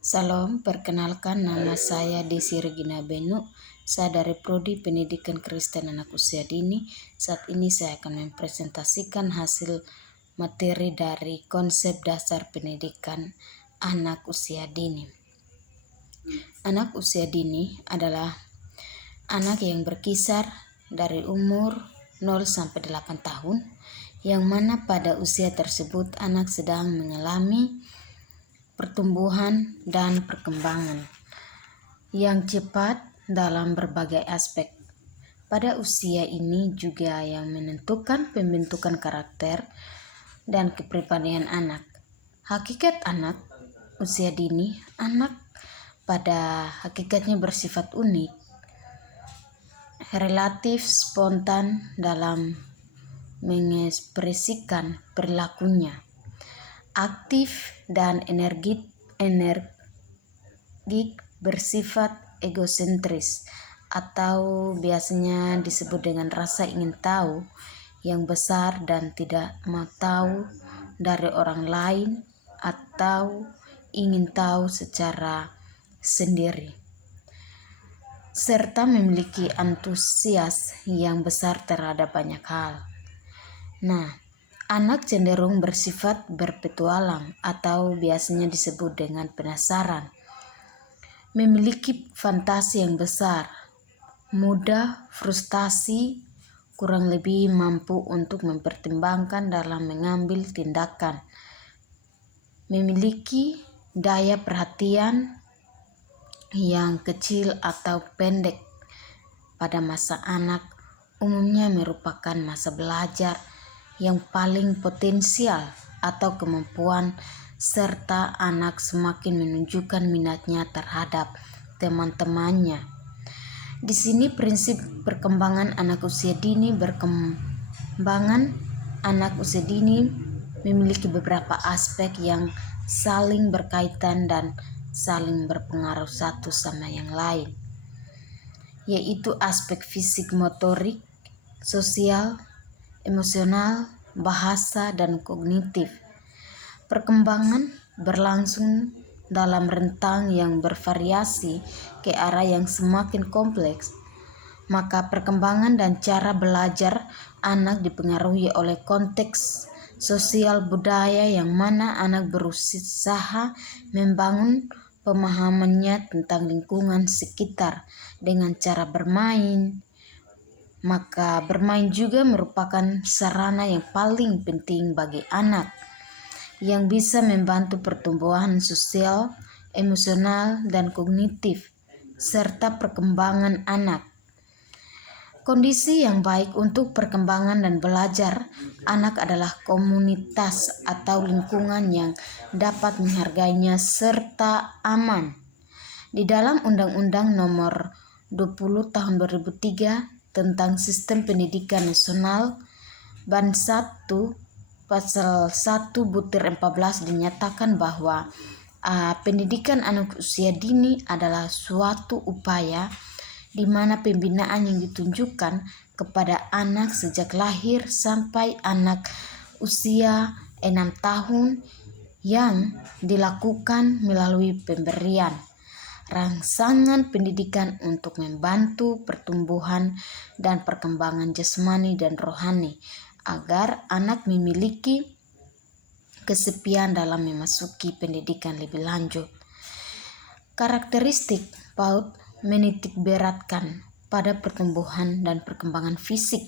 Salam, perkenalkan nama saya Desi Regina Benu. Saya dari Prodi Pendidikan Kristen Anak Usia Dini. Saat ini saya akan mempresentasikan hasil materi dari konsep dasar pendidikan anak usia dini. Anak usia dini adalah anak yang berkisar dari umur 0 sampai 8 tahun, yang mana pada usia tersebut anak sedang mengalami pertumbuhan dan perkembangan yang cepat dalam berbagai aspek. Pada usia ini juga yang menentukan pembentukan karakter dan kepribadian anak. Hakikat anak usia dini, anak pada hakikatnya bersifat unik, relatif spontan dalam mengekspresikan perilakunya, aktif dan energik bersifat egosentris atau biasanya disebut dengan rasa ingin tahu yang besar dan tidak mau tahu dari orang lain atau ingin tahu secara sendiri, serta memiliki antusias yang besar terhadap banyak hal. Anak cenderung bersifat berpetualang atau biasanya disebut dengan penasaran, memiliki fantasi yang besar, mudah frustasi, kurang lebih mampu untuk mempertimbangkan dalam mengambil tindakan, memiliki daya perhatian yang kecil atau pendek. Pada masa anak umumnya merupakan masa belajar yang paling potensial atau kemampuan, serta anak semakin menunjukkan minatnya terhadap teman-temannya. Di sini prinsip perkembangan anak usia dini memiliki beberapa aspek yang saling berkaitan dan saling berpengaruh satu sama yang lain, yaitu aspek fisik, motorik, sosial, emosional, bahasa, dan kognitif. Perkembangan berlangsung dalam rentang yang bervariasi ke arah yang semakin kompleks. Maka perkembangan dan cara belajar anak dipengaruhi oleh konteks sosial budaya yang mana anak berusaha membangun pemahamannya tentang lingkungan sekitar dengan cara bermain. Maka bermain juga merupakan sarana yang paling penting bagi anak yang bisa membantu pertumbuhan sosial, emosional, dan kognitif, serta perkembangan anak. Kondisi yang baik untuk perkembangan dan belajar anak adalah komunitas atau lingkungan yang dapat menghargainya serta aman. Di dalam Undang-Undang Nomor 20 Tahun 2003 tentang Sistem Pendidikan Nasional Bab 1 Pasal 1 Butir 14 dinyatakan bahwa pendidikan anak usia dini adalah suatu upaya di mana pembinaan yang ditunjukkan kepada anak sejak lahir sampai anak usia 6 tahun yang dilakukan melalui pemberian rangsangan pendidikan untuk membantu pertumbuhan dan perkembangan jasmani dan rohani agar anak memiliki kesepian dalam memasuki pendidikan lebih lanjut. Karakteristik PAUD menitik beratkan pada pertumbuhan dan perkembangan fisik.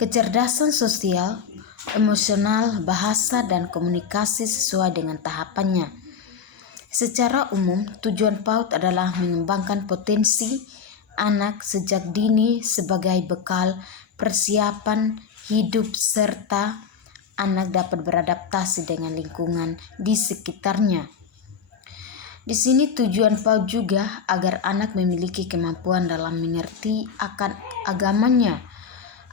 Kecerdasan sosial, emosional, bahasa, dan komunikasi sesuai dengan tahapannya. Secara umum, tujuan PAUD adalah mengembangkan potensi anak sejak dini sebagai bekal persiapan hidup serta anak dapat beradaptasi dengan lingkungan di sekitarnya. Di sini tujuan PAUD juga agar anak memiliki kemampuan dalam mengerti akan agamanya,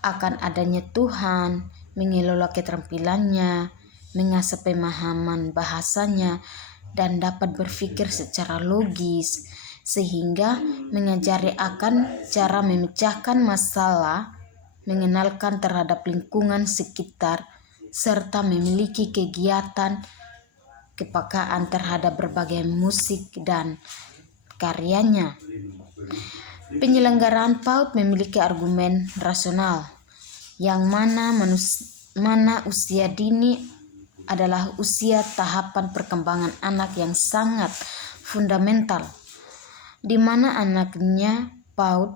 akan adanya Tuhan, mengelola keterampilannya, mengasah pemahaman bahasanya, dan dapat berpikir secara logis, sehingga mengajari akan cara memecahkan masalah, mengenalkan terhadap lingkungan sekitar, serta memiliki kegiatan kepekaan terhadap berbagai musik dan karyanya. Penyelenggaraan PAUD memiliki argumen rasional, yang mana usia dini adalah usia tahapan perkembangan anak yang sangat fundamental, di mana anaknya PAUD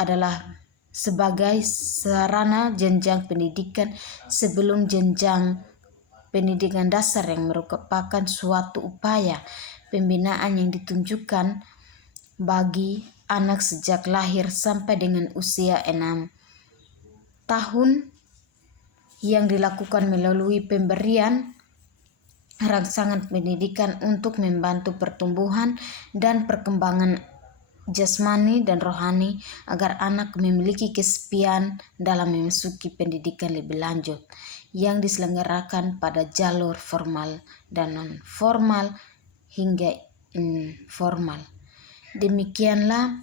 adalah sebagai sarana jenjang pendidikan sebelum jenjang pendidikan dasar, yang merupakan suatu upaya pembinaan yang ditunjukkan bagi anak sejak lahir sampai dengan usia 6 tahun, yang dilakukan melalui pemberian rangsangan pendidikan untuk membantu pertumbuhan dan perkembangan jasmani dan rohani agar anak memiliki kesepian dalam memasuki pendidikan lebih lanjut yang diselenggarakan pada jalur formal dan non-formal hingga informal. Demikianlah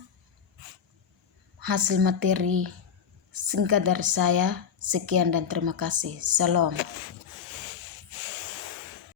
hasil materi singkat dari saya. Sekian dan terima kasih. Salam.